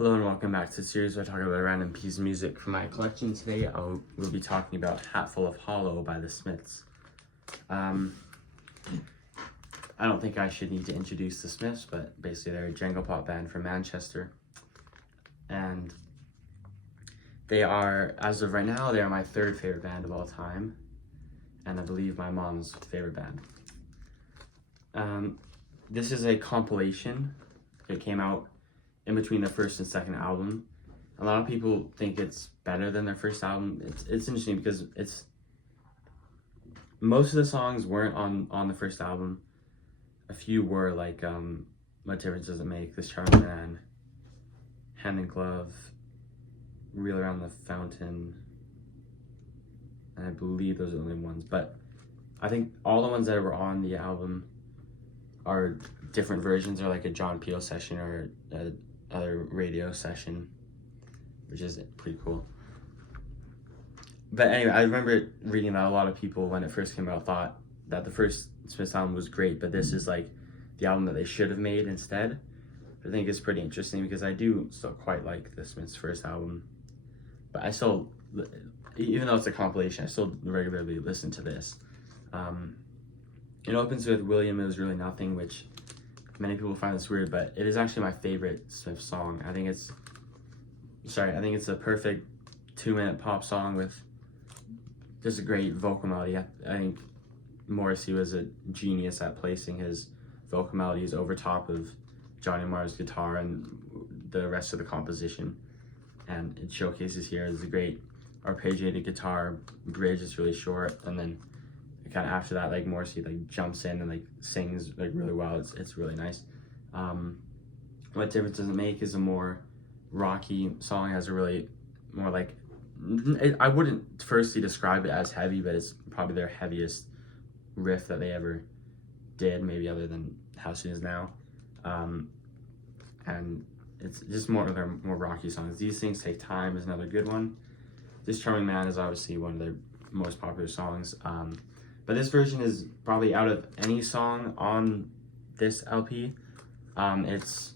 Hello and welcome back to the series where I talk about a random piece of music from my collection. Today we'll be talking about Hatful of Hollow by the Smiths. I don't think I should need to introduce the Smiths, but basically they're a jangle pop band from Manchester. And they are, as of right now, they are my third favorite band of all time. And I believe my mom's favorite band. This is a compilation. It came out in between their first and second album. A lot of people think it's better than their first album. It's interesting because most of the songs weren't on the first album. A few were, like What Difference Does It Make, This Charming Man, Hand in Glove, Reel Around the Fountain, and I believe those are the only ones. But I think all the ones that were on the album are different versions, or like a John Peel session or a other radio session, which is pretty cool. But anyway, I remember reading that a lot of people, when it first came out, thought that the first Smiths album was great, but this is like the album that they should have made instead. I think it's pretty interesting because I do still quite like the Smiths' first album, but I still, even though it's a compilation, I still regularly listen to this. It opens with William, It Was Really Nothing, which many people find this weird, but it is actually my favorite Smiths song. I think it's a perfect 2-minute pop song with just a great vocal melody. I think Morrissey was a genius at placing his vocal melodies over top of Johnny Marr's guitar and the rest of the composition. And it showcases here as a great arpeggiated guitar bridge. It's really short, and then kind of after that, like Morrissey like jumps in and like sings like really well. It's really nice. What Difference Does It Make is a more rocky song. It has a really more like, I wouldn't firstly describe it as heavy, but it's probably their heaviest riff that they ever did, maybe other than How Soon Is Now. And it's just more of their more rocky songs. These Things Take Time is another good one. This Charming Man is obviously one of their most popular songs. But this version is probably, out of any song on this LP, it's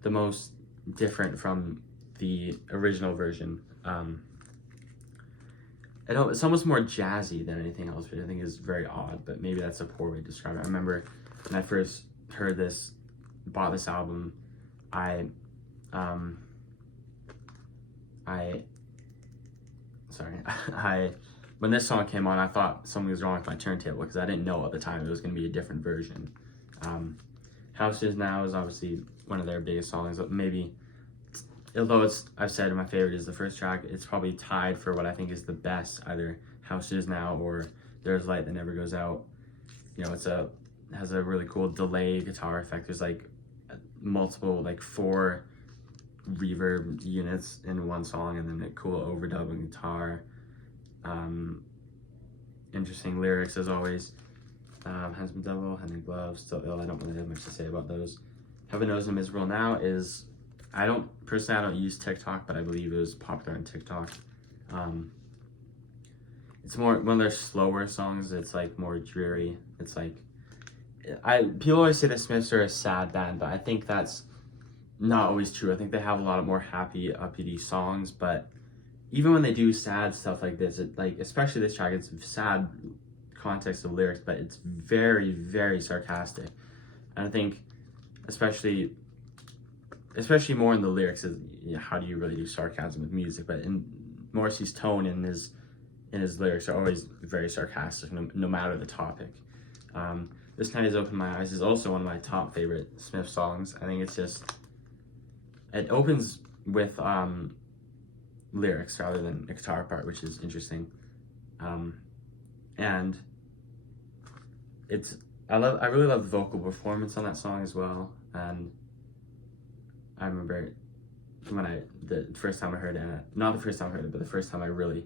the most different from the original version. It's almost more jazzy than anything else, which I think is very odd, but maybe that's a poor way to describe it. I remember when I first heard this, bought this album, when this song came on, I thought something was wrong with my turntable because I didn't know at the time it was going to be a different version. House Is Now is obviously one of their biggest songs. Maybe, although I've said my favorite is the first track, it's probably tied for what I think is the best, either House Is Now or There's Light That Never Goes Out. You know, it has a really cool delay guitar effect. There's like multiple, like 4 reverb units in one song, and then a cool overdubbing guitar. Interesting lyrics as always. Handsome Devil, Hand in Glove, Still Ill. I don't really have much to say about those. Heaven Knows I'm Miserable Now is, I don't use TikTok, but I believe it was popular on TikTok. It's more one of their slower songs. It's like more dreary. It's like, people always say the Smiths are a sad band, but I think that's not always true. I think they have a lot of more happy, uppity songs, but even when they do sad stuff like this, especially this track, it's sad context of lyrics, but it's very, very sarcastic. And I think especially more in the lyrics is, you know, how do you really do sarcasm with music? But in Morrissey's tone in his lyrics are always very sarcastic, no matter the topic. This Night Has Opened My Eyes is also one of my top favorite Smith songs. I think it opens with lyrics rather than a guitar part, which is interesting. And I really love the vocal performance on that song as well. And I remember the first time I heard it, not the first time I heard it, but the first time I really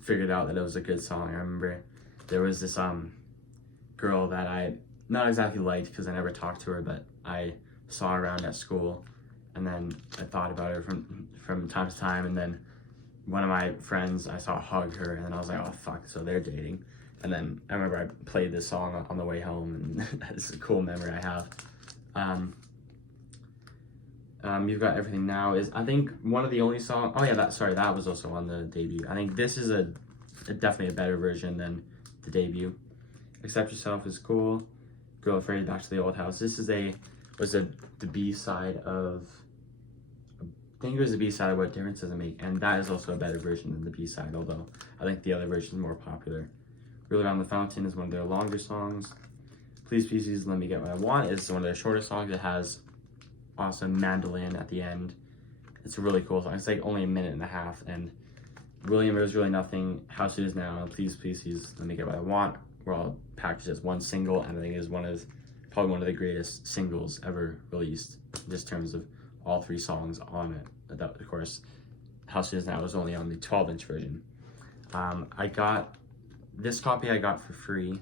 figured out that it was a good song. I remember there was this girl that I not exactly liked because I never talked to her, but I saw her around at school, and then I thought about her from time to time, and then one of my friends, I saw hug her, and then I was like, oh fuck, so they're dating. And then I remember I played this song on the way home, and it's a cool memory I have. You've Got Everything Now is, I think, one of the only songs. Oh yeah, that was also on the debut. I think this is definitely a better version than the debut. Accept Yourself is cool. Girl Afraid, Back to the Old House. This is the B side of, I think it was the B side of What Difference Does It Make, and that is also a better version than the B side, although I think the other version is more popular. Reel Around the Fountain is one of their longer songs. Please Please Please Let Me Get What I Want is one of their shorter songs. It has awesome mandolin at the end. It's a really cool song. It's like only a minute and a half, and William, There's Really Nothing, How Soon Is Now, and Please Please Please Let Me Get What I Want were all packaged as one single, and I think is probably one of the greatest singles ever released, just in terms of all three songs on it. That, of course, How Soon Is Now was only on the 12-inch version. I got this copy I got for free,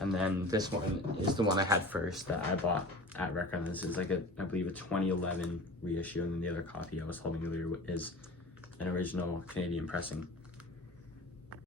and then this one is the one I had first that I bought at Record. This is like I believe a 2011 reissue, and then the other copy I was holding earlier is an original Canadian pressing.